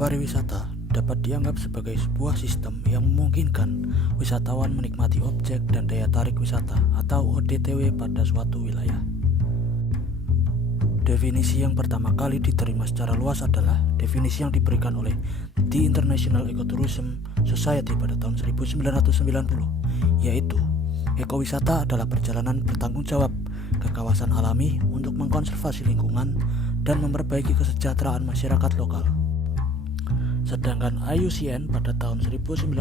Pariwisata dapat dianggap sebagai sebuah sistem yang memungkinkan wisatawan menikmati objek dan daya tarik wisata atau ODTW pada suatu wilayah. Definisi yang pertama kali diterima secara luas adalah definisi yang diberikan oleh The International Ecotourism Society pada tahun 1990, yaitu ekowisata adalah perjalanan bertanggung jawab ke kawasan alami untuk mengkonservasi lingkungan dan memperbaiki kesejahteraan masyarakat lokal. Sedangkan IUCN pada tahun 1996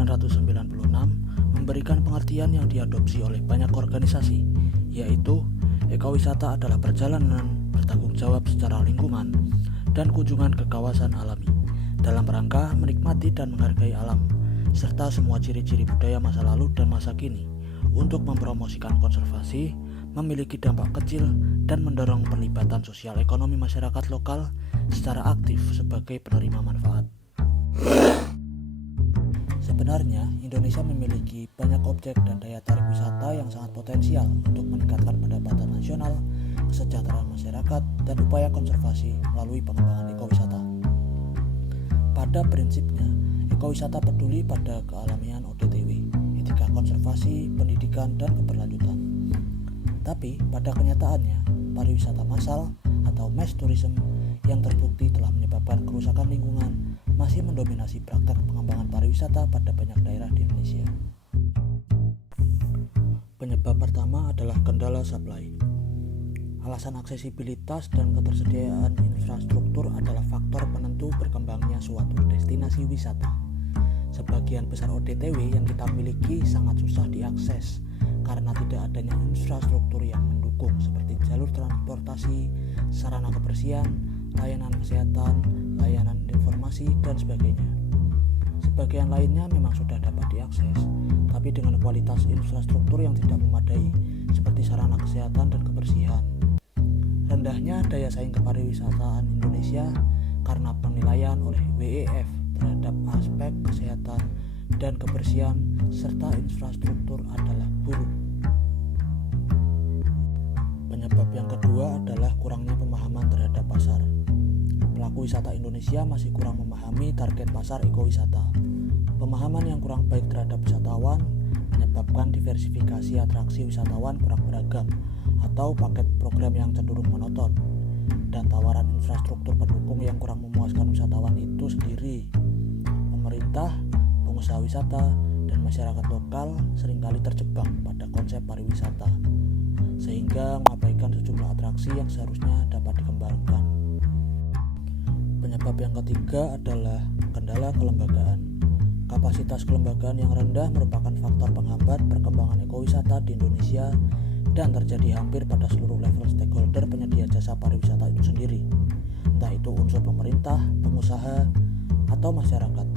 memberikan pengertian yang diadopsi oleh banyak organisasi, yaitu ekowisata adalah perjalanan bertanggung jawab secara lingkungan dan kunjungan ke kawasan alami dalam rangka menikmati dan menghargai alam, serta semua ciri-ciri budaya masa lalu dan masa kini untuk mempromosikan konservasi, memiliki dampak kecil, dan mendorong penglibatan sosial ekonomi masyarakat lokal secara aktif sebagai penerima manfaat. Sebenarnya, Indonesia memiliki banyak objek dan daya tarik wisata yang sangat potensial untuk meningkatkan pendapatan nasional, kesejahteraan masyarakat, dan upaya konservasi melalui pengembangan ekowisata. Pada prinsipnya, ekowisata peduli pada kealamian ODTW, etika konservasi, pendidikan, dan keberlanjutan. Tapi, pada kenyataannya, pariwisata massal atau mass tourism yang terbukti telah menyebabkan kerusakan lingkungan masih mendominasi praktek pengembangan pariwisata pada banyak daerah di Indonesia. Penyebab pertama adalah kendala supply. Alasan aksesibilitas dan ketersediaan infrastruktur adalah faktor penentu berkembangnya suatu destinasi wisata. Sebagian besar ODTW yang kita miliki sangat susah diakses karena tidak adanya infrastruktur yang mendukung seperti jalur transportasi, sarana kebersihan, layanan kesehatan, layanan informasi, dan sebagainya. Sebagian lainnya memang sudah dapat diakses, tapi dengan kualitas infrastruktur yang tidak memadai, seperti sarana kesehatan dan kebersihan. Rendahnya daya saing kepariwisataan Indonesia karena penilaian oleh WEF terhadap aspek kesehatan dan kebersihan serta infrastruktur adalah buruk. Penyebab yang kedua adalah kurangnya pemahaman terhadap pasar. Pelaku wisata Indonesia masih kurang memahami target pasar ekowisata. Pemahaman yang kurang baik terhadap wisatawan menyebabkan diversifikasi atraksi wisatawan kurang beragam atau paket program yang cenderung monoton dan tawaran infrastruktur pendukung yang kurang memuaskan wisatawan itu sendiri. Pemerintah, pengusaha wisata, dan masyarakat lokal seringkali terjebak pada konsep pariwisata sehingga mengabaikan sejumlah atraksi yang seharusnya dapat dikembangkan. Penyebab yang ketiga adalah kendala kelembagaan. Kapasitas kelembagaan yang rendah merupakan faktor penghambat perkembangan ekowisata di Indonesia dan terjadi hampir pada seluruh level stakeholder penyedia jasa pariwisata itu sendiri, entah itu unsur pemerintah, pengusaha, atau masyarakat.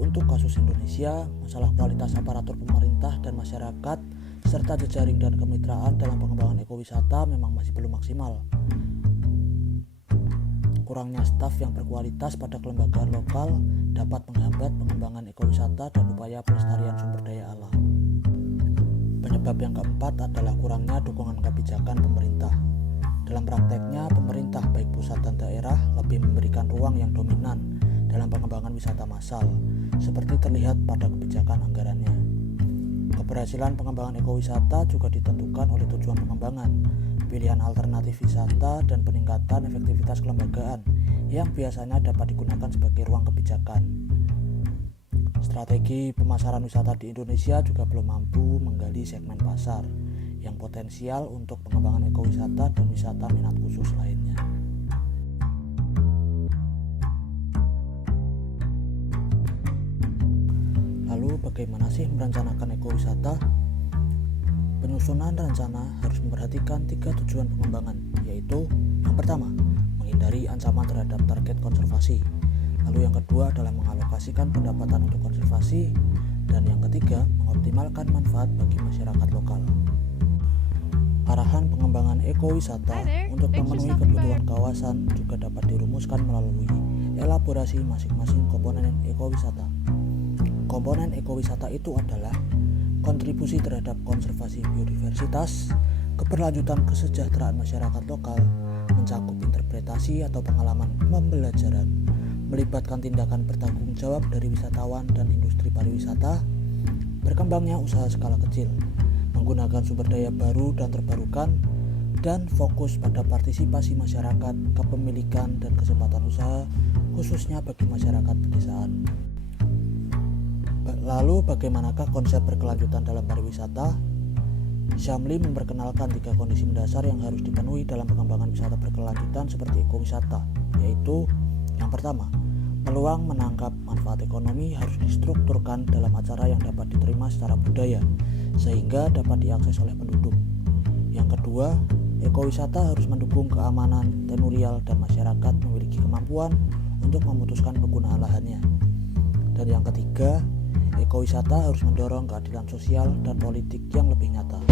Untuk kasus Indonesia, masalah kualitas aparatur pemerintah dan masyarakat serta jejaring dan kemitraan dalam pengembangan ekowisata memang masih belum maksimal. Kurangnya staf yang berkualitas pada kelembagaan lokal dapat menghambat pengembangan ekowisata dan upaya pelestarian sumber daya alam. Penyebab yang keempat adalah kurangnya dukungan kebijakan pemerintah. Dalam prakteknya, pemerintah baik pusat dan daerah lebih memberikan ruang yang dominan dalam pengembangan wisata massal, seperti terlihat pada kebijakan anggarannya. Keberhasilan pengembangan ekowisata juga ditentukan oleh tujuan pengembangan, pilihan alternatif wisata, dan peningkatan efektivitas kelembagaan yang biasanya dapat digunakan sebagai ruang kebijakan. Strategi pemasaran wisata di Indonesia juga belum mampu menggali segmen pasar yang potensial untuk pengembangan ekowisata dan wisata minat khusus lainnya. Lalu bagaimana sih merencanakan ekowisata? Penyusunan rencana harus memperhatikan 3 tujuan pengembangan, yaitu yang pertama, menghindari ancaman terhadap target konservasi. Lalu yang kedua adalah mengalokasikan pendapatan untuk konservasi, dan yang ketiga, mengoptimalkan manfaat bagi masyarakat lokal. Arahan pengembangan ekowisata untuk memenuhi kebutuhan kawasan juga dapat dirumuskan melalui elaborasi masing-masing komponen ekowisata. Komponen ekowisata itu adalah kontribusi terhadap konservasi biodiversitas, keberlanjutan kesejahteraan masyarakat lokal, mencakup interpretasi atau pengalaman pembelajaran, melibatkan tindakan bertanggung jawab dari wisatawan dan industri pariwisata, berkembangnya usaha skala kecil, menggunakan sumber daya baru dan terbarukan, dan fokus pada partisipasi masyarakat, kepemilikan, dan kesempatan usaha, khususnya bagi masyarakat pedesaan. Lalu bagaimanakah konsep berkelanjutan dalam pariwisata? Syamli memperkenalkan 3 kondisi mendasar yang harus dipenuhi dalam pengembangan wisata berkelanjutan seperti ekowisata, yaitu yang pertama, peluang menangkap manfaat ekonomi harus distrukturkan dalam acara yang dapat diterima secara budaya, sehingga dapat diakses oleh penduduk. Yang kedua, ekowisata harus mendukung keamanan tenurial dan masyarakat memiliki kemampuan untuk memutuskan penggunaan lahannya. Dan yang ketiga, ekowisata harus mendorong keadilan sosial dan politik yang lebih nyata.